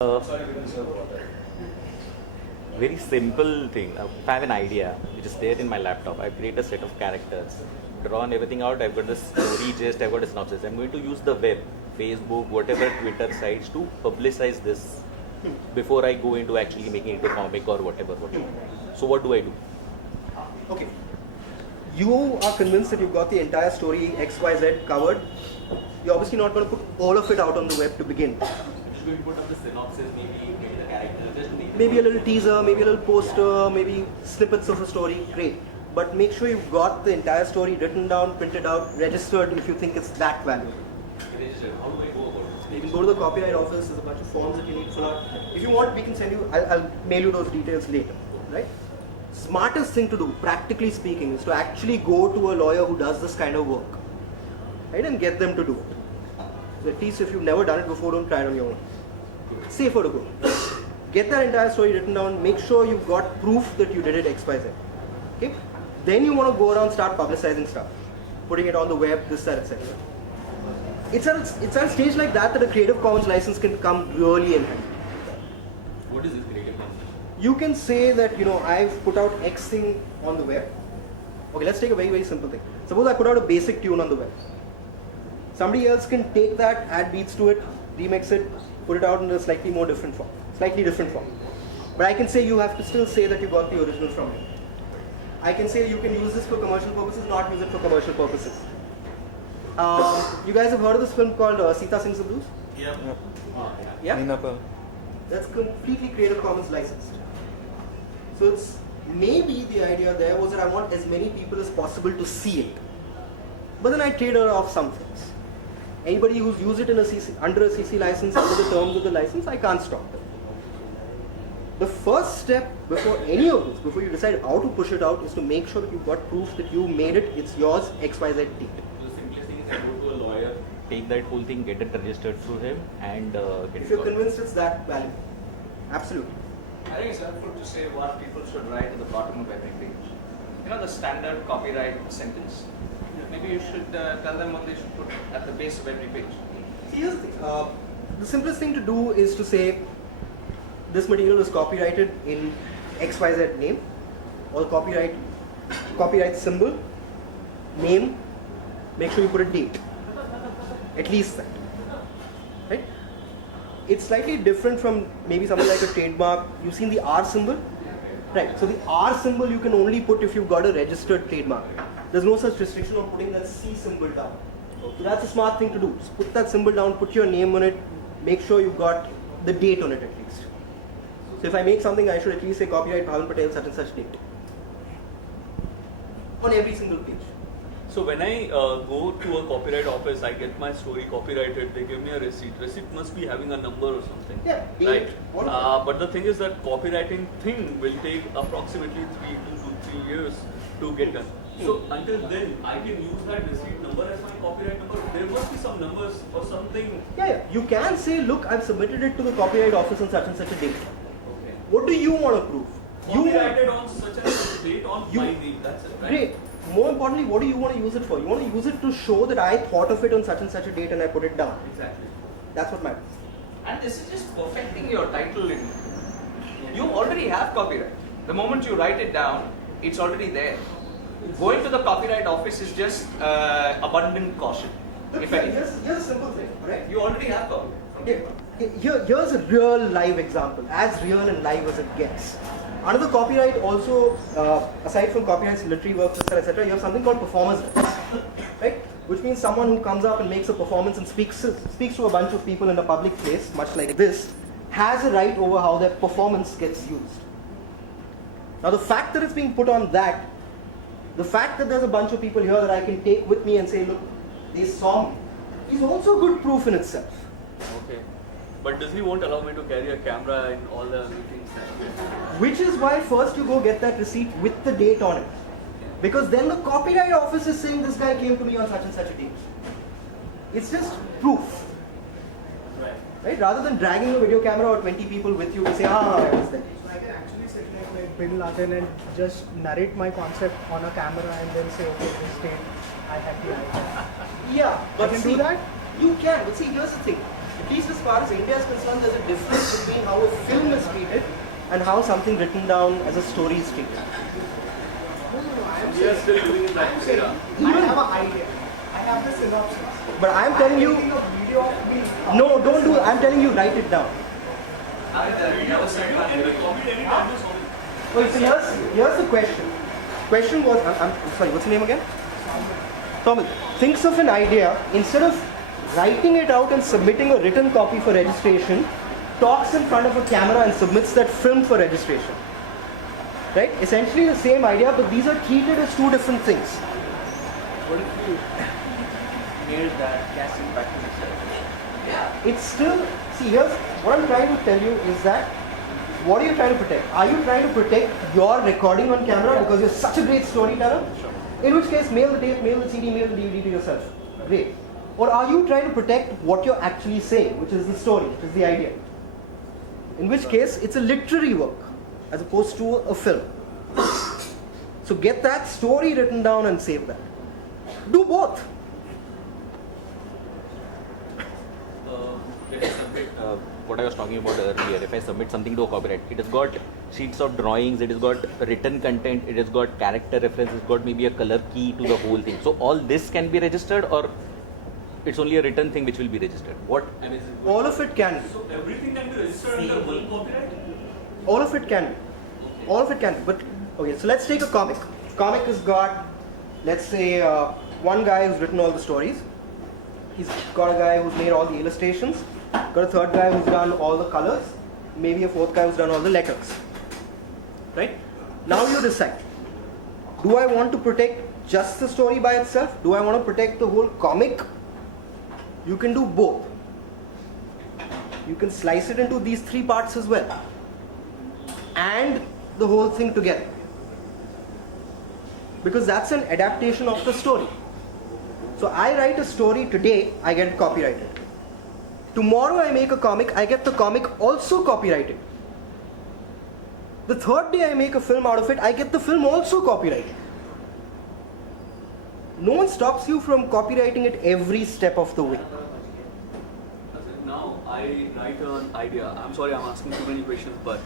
Uh, Very simple thing. If I have an idea which is there in my laptop, I create a set of characters, drawn everything out. I've got the story gist, I've got a synopsis. I'm going to use the web, Facebook, whatever Twitter sites to publicize this before I go into actually making it a comic or whatever. So what do I do? Okay. You are convinced that you've got the entire story XYZ covered. You're obviously not going to put all of it out on the web to begin. Should we put up the synopsis, maybe the characters, just to make Maybe a little teaser, maybe a little poster, maybe snippets of a story. Great. But make sure you've got the entire story written down, printed out, registered if you think it's that valuable. register. How do I go about this? You can go to the copyright office. There's a bunch of forms that you need to fill out. If you want, we can send you. I'll mail you those details later. Right? Smartest thing to do, practically speaking, is to actually go to a lawyer who does this kind of work, right, and get them to do it. So at least if you've never done it before, don't try it on your own. Safer to go. Get that entire story written down. Make sure you've got proof that you did it XYZ. Okay. Then you want to go around, start publicizing stuff, putting it on the web, this, that, etc. It's at a stage like that a Creative Commons license can come really in handy. What is this Creative Commons? You can say that, I've put out X thing on the web. Okay, let's take a very, very simple thing. Suppose I put out a basic tune on the web. Somebody else can take that, add beats to it, remix it, put it out in a slightly different form. But I can say you have to still say that you got the original from it. I can say you can use this for commercial purposes, not use it for commercial purposes. You guys have heard of this film called Sita Sings the Blues? Yeah. Yeah? Nina Pearl. That's completely Creative Commons licensed. So it's maybe the idea there was that I want as many people as possible to see it. But then I traded off some things. Anybody who's used it in under a CC license, under the terms of the license, I can't stop them. The first step before any of this, before you decide how to push it out, is to make sure that you've got proof that you made it, it's yours, XYZ date. The simplest thing is I go to a lawyer, take that whole thing, get it registered through him, and get If it you're convinced it's that valuable. Absolutely. I think it's helpful to say what people should write at the bottom of every page. The standard copyright sentence. Maybe you should tell them what they should put at the base of every page. See, here's the thing. The simplest thing to do is to say this material is copyrighted in XYZ name, or the copyright symbol, name, make sure you put a date. At least that. Right? It's slightly different from maybe something like a trademark. You've seen the R symbol? Right. So the R symbol you can only put if you've got a registered trademark. There's no such restriction on putting that C symbol down. So that's a smart thing to do. Just put that symbol down, put your name on it, make sure you've got the date on it at least. So if I make something, I should at least say copyright Bhavan Patel such and such date. On every single page. So when I go to a copyright office, I get my story copyrighted, they give me a receipt. Receipt must be having a number or something. Yeah, right. All of But the thing is that copywriting thing will take approximately 2 to 3 years to get done. So until then, I can use that receipt number as my copyright number. There must be some numbers or something. Yeah. You can say, look, I've submitted it to the copyright office on such and such a date. Okay. What do you want to prove? Copyrighted on such and such a date on my name. That's it, right? Great. More importantly, what do you want to use it for? You want to use it to show that I thought of it on such and such a date and I put it down. Exactly. That's what matters. And this is just perfecting your title. You already have copyright. The moment you write it down, it's already there. Going to the copyright office is just abundant caution. Look, If anything. here's a simple thing, right? You already have copyright. Here's a real live example, as real and live as it gets. Under the copyright also, aside from copyrights, literary works, etc., you have something called performance rights, right? Which means someone who comes up and makes a performance and speaks to a bunch of people in a public place, much like this, has a right over how their performance gets used. Now the fact that it's being put on that, the fact that there's a bunch of people here that I can take with me and say, look, they saw me, is also good proof in itself. Okay. But Disney won't allow me to carry a camera in all the meetings. Which is why first you go get that receipt with the date on it. Because then the copyright office is saying this guy came to me on such and such a date. It's just proof. Right? Rather than dragging a video camera or 20 people with you to say, I was there. So I can actually sit there like Bin Laden and just narrate my concept on a camera and then say, okay, this date I had the idea. Yeah, but I can see, do that? You can, but see, here's the thing. at least as far as India is concerned, there's a difference between how a film is treated and how something written down as a story is treated. We are still living in that era. I have an idea. I have the synopsis. But I'm telling you, Taking a video of me. no, don't do it. I'm telling you, write it down. Okay, so here's the question. Question was, I'm sorry, what's the name again? Thomas thinks of an idea, instead of writing it out and submitting a written copy for registration, talks in front of a camera and submits that film for registration. Right? Essentially the same idea, but these are treated as two different things. What if you made that casting back to itself? It's still, see, here's what I'm trying to tell you is that, what are you trying to protect? Are you trying to protect your recording on camera because you're such a great storyteller? In which case, mail the tape, mail the CD, mail the DVD to yourself. Great. Or are you trying to protect what you're actually saying, which is the story, which is the idea? In which case, it's a literary work as opposed to a film. So get that story written down and save that. Do both. Let me submit what I was talking about earlier. If I submit something to a copyright, it has got sheets of drawings, it has got written content, it has got character reference, it's got maybe a color key to the whole thing. So all this can be registered, or it's only a written thing which will be registered? What? I mean, All of it can be. So everything can be registered under one copyright? All of it can be. All of it can be. But okay, so let's take a comic. Comic has got, let's say, one guy who's written all the stories. He's got a guy who's made all the illustrations. Got a third guy who's done all the colors. Maybe a fourth guy who's done all the letters. Right? Now you decide. Do I want to protect just the story by itself? Do I want to protect the whole comic? You can do both. You can slice it into these three parts as well. And the whole thing together. Because that's an adaptation of the story. So I write a story today, I get it copyrighted. Tomorrow I make a comic, I get the comic also copyrighted. The third day I make a film out of it, I get the film also copyrighted. No one stops you from copywriting it every step of the way. Now I write an idea. I'm sorry, I'm asking too many questions, but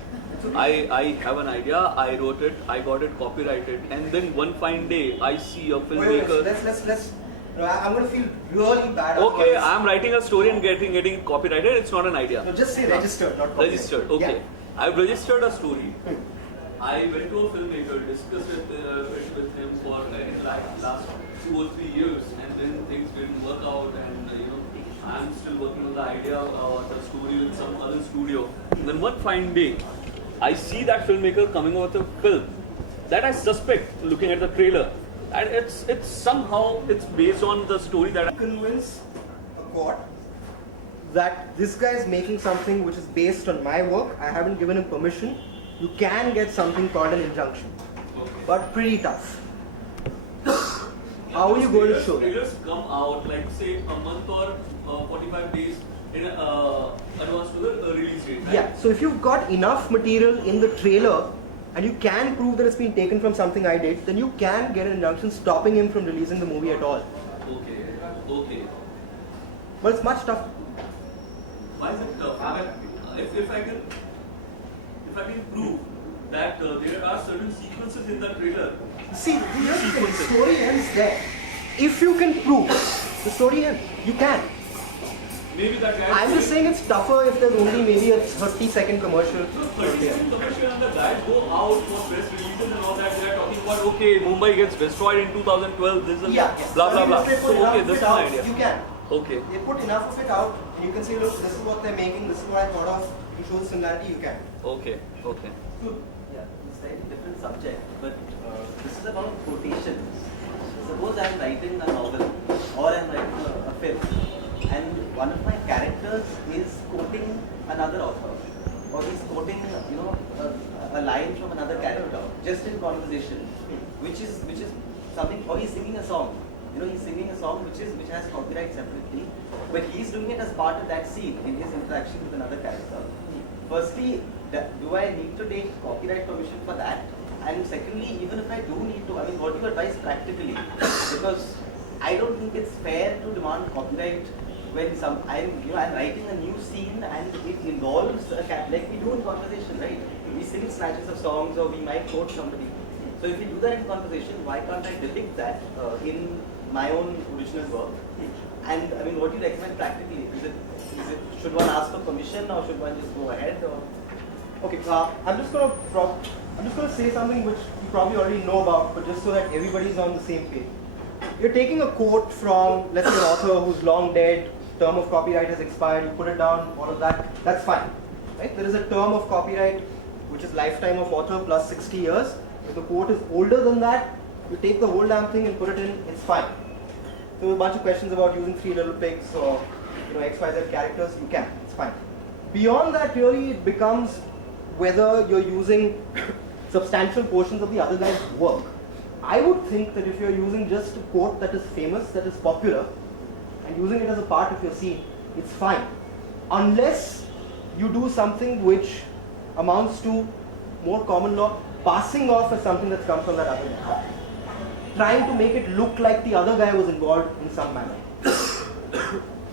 I have an idea. I wrote it. I got it copyrighted, and then one fine day I see a filmmaker. Let's. No, I'm going to feel really bad. Okay, I'm writing a story and getting it copyrighted. It's not an idea. No, just say registered, not copyrighted. Registered. Okay. Yeah. I've registered a story. I went to a filmmaker, discussed it with him for like last 2 or 3 years, and then things didn't work out, and I'm still working on the idea of the story with some other studio. And then one fine day, I see that filmmaker coming out with a film that I suspect, looking at the trailer, and it's somehow based on the story that I Convince a court that this guy is making something which is based on my work. I haven't given him permission. You can get something called an injunction, but pretty tough. How are you going to show that? Trailers come out like say a month or 45 days in advance to the release date, right? Yeah. So if you've got enough material in the trailer and you can prove that it's been taken from something I did, then you can get an injunction stopping him from releasing the movie at all. Okay. But it's much tougher. Why is it tough? If I can prove that there are certain sequences in the trailer. See, the story ends there. If you can prove the story ends, you can. Maybe that guy. I'm just saying it's tougher if there's only maybe a 30-second commercial. So 30-second commercial and the guys go out for press releases and all that. They are talking about okay, Mumbai gets destroyed in 2012. This is blah blah blah. If they put So okay, enough this of is it my out, idea. you can. Okay. They put enough of it out, and you can say, look, this is what they're making, this is what I thought of. You show the similarity, you can. Okay. Yeah, slightly different subject, but this is about quotations. Suppose I'm writing a novel or I'm writing a film, and one of my characters is quoting another author, or he's quoting, a line from another character, just in conversation, which is something, or he's singing a song. He's singing a song which has copyright separately, but he's doing it as part of that scene in his interaction with another character. Firstly, do I need to take copyright permission for that? And secondly, even if I do need to, what do you advise practically? Because I don't think it's fair to demand copyright when I'm writing a new scene and it involves a like we do in conversation, right? We sing snatches of songs or we might quote somebody. So if we do that in conversation, why can't I depict that in my own original work? And I mean, what do you recommend practically? Should one ask for permission or should one just go ahead? Or? Okay, I'm just gonna say something which you probably already know about, but just so that everybody's on the same page. You're taking a quote from, let's say, an author who's long dead, term of copyright has expired, you put it down, all of that, that's fine. Right? There is a term of copyright which is lifetime of author plus 60 years. If the quote is older than that, you take the whole damn thing and put it in, it's fine. There were a bunch of questions about using Three Little Pigs or XYZ characters, you can, it's fine. Beyond that, really, it becomes whether you're using substantial portions of the other guy's work. I would think that if you're using just a quote that is famous, that is popular, and using it as a part of your scene, it's fine. Unless you do something which amounts to more common law, passing off as something that's come from that other guy. Trying to make it look like the other guy was involved in some manner.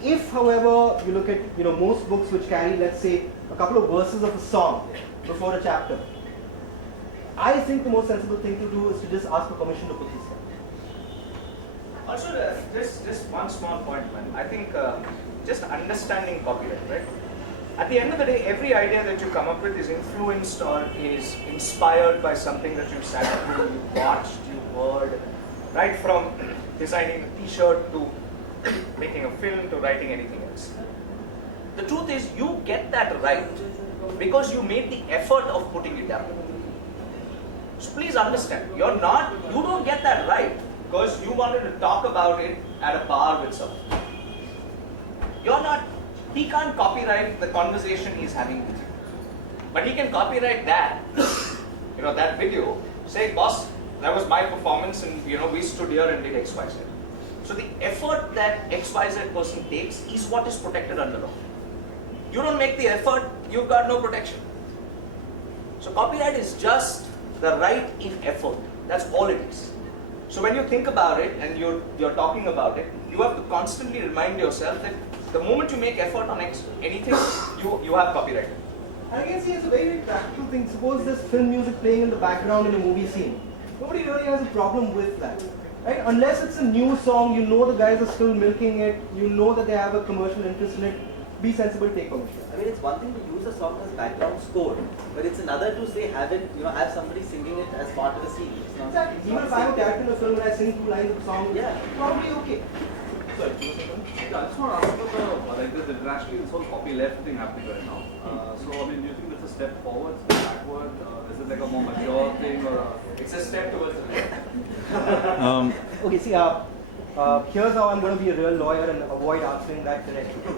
If, however, you look at most books which carry, let's say, a couple of verses of a song before a chapter, I think the most sensible thing to do is to just ask for permission to put this there. Also, just one small point, man. I think just understanding copyright, right? At the end of the day, every idea that you come up with is influenced or is inspired by something that you sat through, you watched, you heard, right from designing a t-shirt to making a film to writing anything else. The truth is, you get that right because you made the effort of putting it down. So please understand, you don't get that right because you wanted to talk about it at a bar with someone. He can't copyright the conversation he's having with you. But he can copyright that, that video, say, boss, that was my performance and, we stood here and did XYZ. So the effort that XYZ person takes is what is protected under law. You don't make the effort, you've got no protection. So copyright is just the right in effort. That's all it is. So when you think about it and you're talking about it, you have to constantly remind yourself that the moment you make effort on anything, you have copyright. And again, see, it's a very, very practical thing. Suppose there's film music playing in the background in a movie scene. Nobody really has a problem with that. Right? Unless it's a new song, the guys are still milking it, that they have a commercial interest in it, be sensible, take permission. I mean, it's one thing to use a song as background score, but it's another to say have somebody singing it as part of the scene. Exactly. Even if I'm a character in a film and I sing 2 lines of a song, yeah, probably okay. Sorry, I just want to ask about this internationally, this whole copyleft thing happening right now. So, I mean, do you think it's a step forward, step backward? Is it like a more mature thing or It's a step towards the left. Okay, see, here's how I'm going to be a real lawyer and avoid answering that directly.